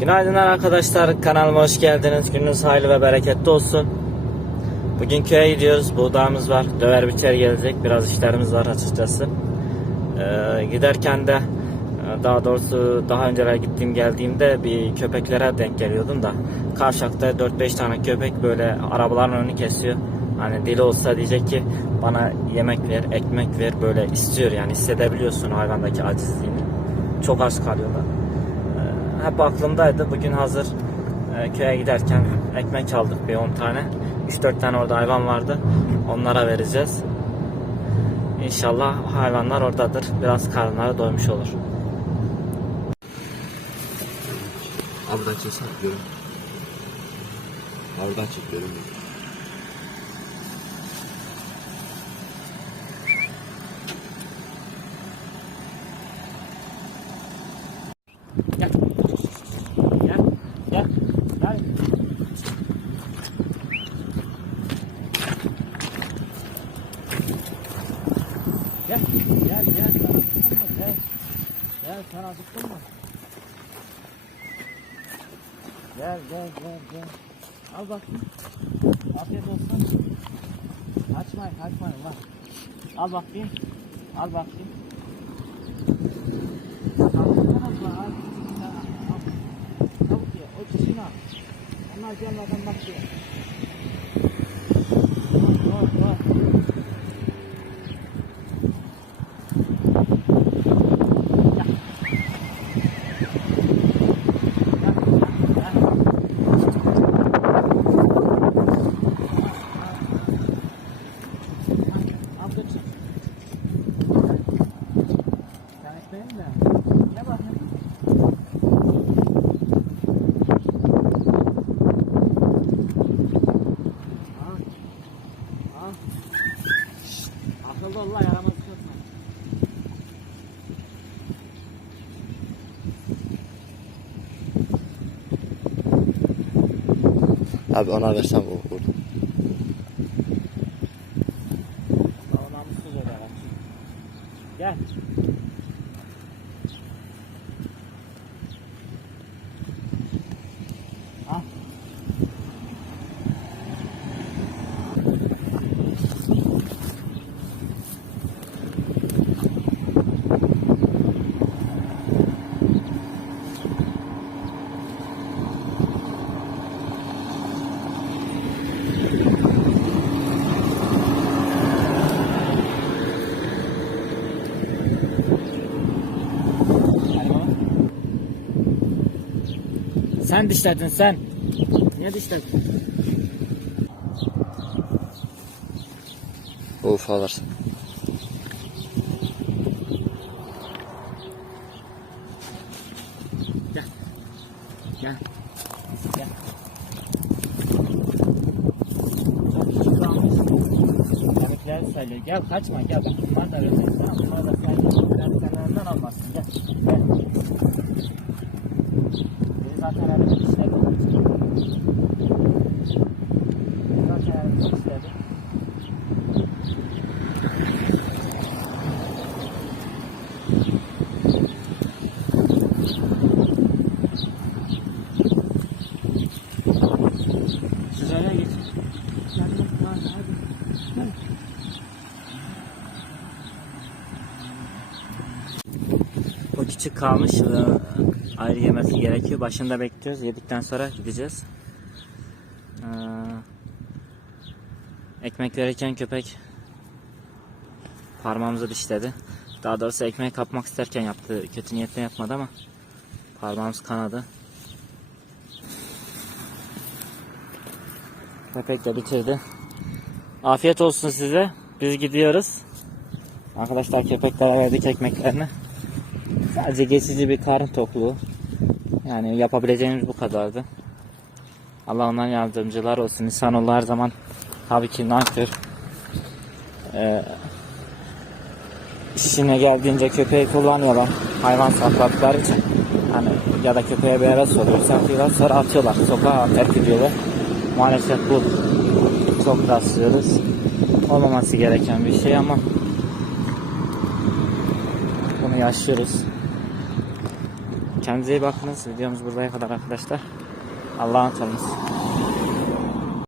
Günaydınlar arkadaşlar. Kanalıma hoş geldiniz. Gününüz hayırlı ve bereketli olsun. Bugün köye gidiyoruz. Buğdağımız var. Döver biçer gelecek. Biraz işlerimiz var açıkçası. Ee, giderken de e, daha doğrusu daha önceler gittiğim geldiğimde bir köpeklere denk geliyordum da Kavşak'ta 4-5 tane köpek böyle arabaların önünü kesiyor. Hani dili olsa diyecek ki bana yemek ver, ekmek ver böyle istiyor yani hissedebiliyorsun hayvandaki acizliğini. Çok az kalıyorlar. Hep aklımdaydı. Bugün hazır e, köye giderken ekmek aldık bir 10 tane. 3-4 tane orada hayvan vardı. Onlara vereceğiz. İnşallah hayvanlar oradadır. Biraz karınları doymuş olur. Oradan çeksene görün. Oradan çek görün. Gel. Gel. Gel. Sana acıktın mı? Gel. Gel. Sana acıktın mı? Gel. Gel. Gel. Gel. Al bakayım. Afiyet olsun. Kaçmayın. Kaçmayın. Lan. Al bakayım. Al bakayım. Tavuk ye. O çişini al. Onlar gelmeden bakıyor. Var, var, var. Gel. Gel, gel, gel. Al götür. De. Ne bakayım? Akıllı ol la yaramaz. Abi ona namussuz o da. Gel. Al. Hadi baba. Sen dişledin sen. Niye dişledin? O ufalar. Gel. Gel. Gel. Kemikler sayılıyor. Gel kaçma gel. Bunlar da öyle. Bunlar da. Biraz kenarından almazsın. Gel. Gel. Öyle geçin. Gel, gel, hadi. O küçük kalmış. ee, Ayrı yemesi gerekiyor. Başında bekliyoruz. Yedikten sonra gideceğiz. Ee, ekmek verirken köpek parmağımızı dişledi. Daha doğrusu ekmeği kapmak isterken yaptı. Kötü niyetle yapmadı ama parmağımız kanadı. Köpek de bitirdi. Afiyet olsun size. Biz gidiyoruz. Arkadaşlar köpeklere verdik ekmeklerini. Sadece geçici bir karın tokluğu. Yani yapabileceğimiz bu kadardı. Allah ondan yardımcılar olsun. İnsanoğlu her zaman tabii ki nankör. Ee, işine geldiğince köpeği kullanıyorlar. Hayvan sakladıkları için. Hani ya da köpeğe bir yere soruyor. Satıyorlar sonra atıyorlar. Sokağa terk ediyorlar. Maalesef bu çok rastlıyoruz. Olmaması gereken bir şey ama bunu yaşıyoruz. Kendinize iyi bakınız. Videomuz buraya kadar arkadaşlar. Allah'a emanet.